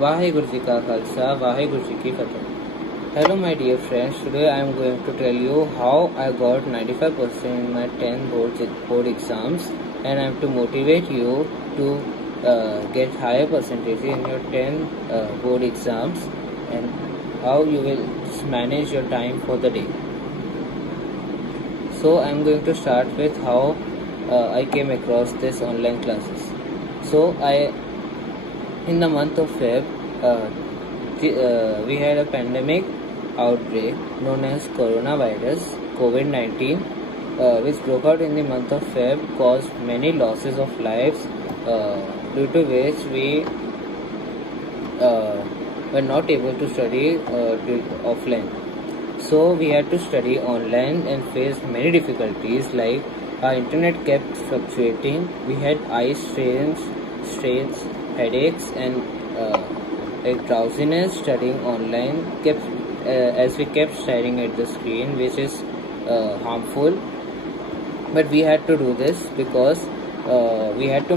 Vaheguru Ji Ka Khalsa, Vaheguru Ji Ki Fateh. Hello my dear friends, today I am going to tell you how I got 95% in my 10 board exams, and I am to motivate you to get higher percentage in your 10 board exams, and how you will manage your time for the day. So I am going to start with how I came across this online classes. So in the month of Feb, we had a pandemic outbreak known as coronavirus COVID-19, which broke out in the month of Feb, caused many losses of lives, due to which we were not able to study offline. So we had to study online and faced many difficulties, like our internet kept fluctuating, we had eye strains, headaches, and drowsiness studying online as we kept staring at the screen, which is harmful. But we had to do this because we had to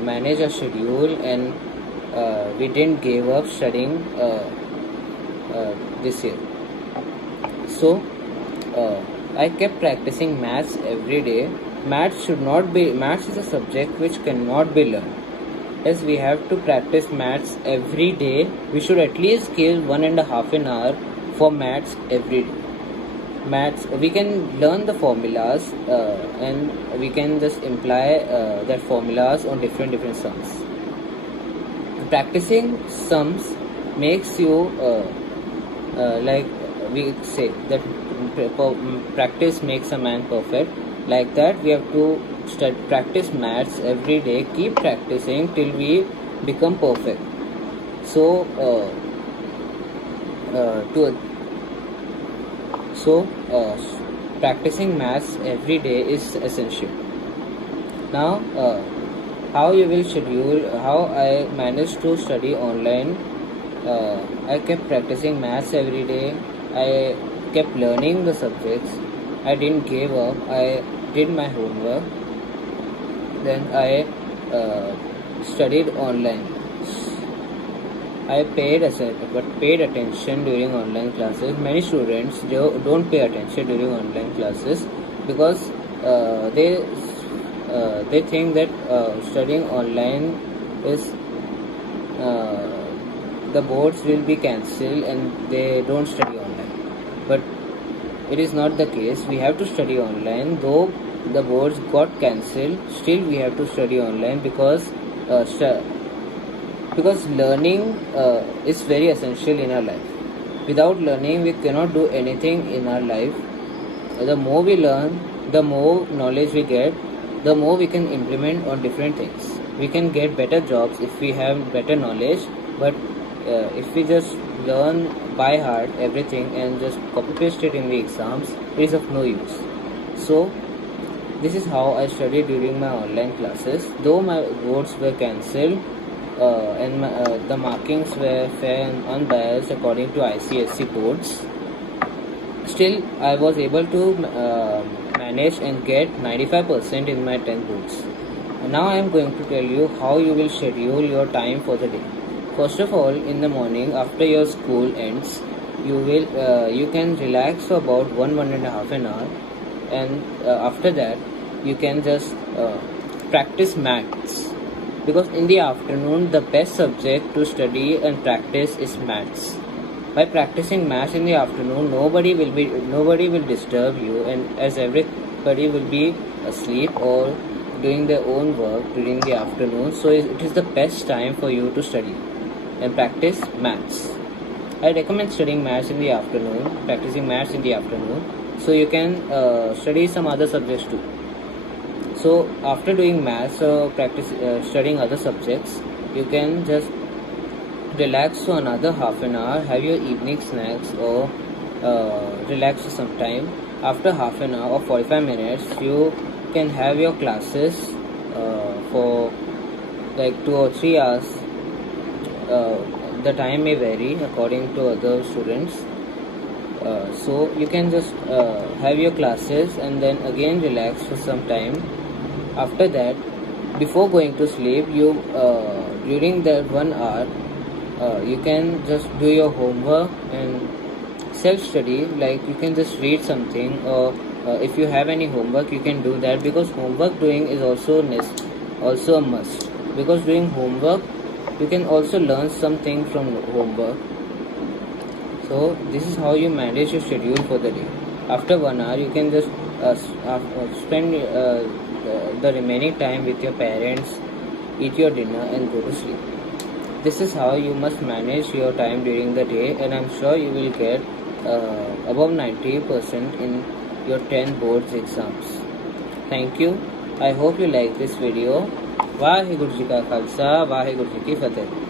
manage our schedule, and we didn't give up studying this year. So I kept practicing maths every day. Maths is a subject which cannot be learned. As we have to practice maths every day, we should at least give 1.5 an hour for maths every day. Maths, we can learn the formulas and we can just imply that formulas on different sums. Practicing sums makes you like we say that practice makes a man perfect. Like that, we have to practice maths every day, keep practicing till we become perfect. So practicing maths every day is essential. Now how you will schedule, how I managed to study online. I kept practicing maths every day. I kept learning the subjects. I didn't give up. I did my homework. Then I studied online. I paid attention during online classes. Many students don't pay attention during online classes because they think that studying online is the boards will be cancelled and they don't study online. But it is not the case. We have to study online. Though the boards got cancelled, still we have to study online because learning is very essential in our life. Without learning, we cannot do anything in our life. The more we learn, the more knowledge we get, the more we can implement on different things. We can get better jobs if we have better knowledge, but if we just learn by heart everything and just copy paste it in the exams, it is of no use. So this is how I studied during my online classes. Though my boards were cancelled and the markings were fair and unbiased according to ICSE boards, still I was able to manage and get 95% in my 10 boards. Now I am going to tell you how you will schedule your time for the day. First of all, in the morning after your school ends, you can relax for about 1.5 an hour, and after that you can just practice maths, because in the afternoon the best subject to study and practice is maths. By practicing maths in the afternoon, nobody will disturb you, and as everybody will be asleep or doing their own work during the afternoon, so it is the best time for you to study and practice maths. I recommend studying maths in the afternoon, practicing maths in the afternoon, so you can study some other subjects too. So after doing maths or studying other subjects, you can just relax for another half an hour, have your evening snacks, or relax for some time. After half an hour or 45 minutes, you can have your classes for like 2 or 3 hours. The time may vary according to other students. So you can just have your classes and then again relax for some time. After that, before going to sleep, you during that 1 hour You can just do your homework and self study, like you can just read something, or if you have any homework you can do that, because homework doing is also a must, because doing homework you can also learn something from homework. So this is how you manage your schedule for the day. After 1 hour you can just spend the remaining time with your parents, eat your dinner and go to sleep. This is how you must manage your time during the day, and I'm sure you will get above 90% in your 10 boards exams. Thank you. I hope you like this video. Waheguru ji का खालसा, वाहिगुरु जी की फतेह.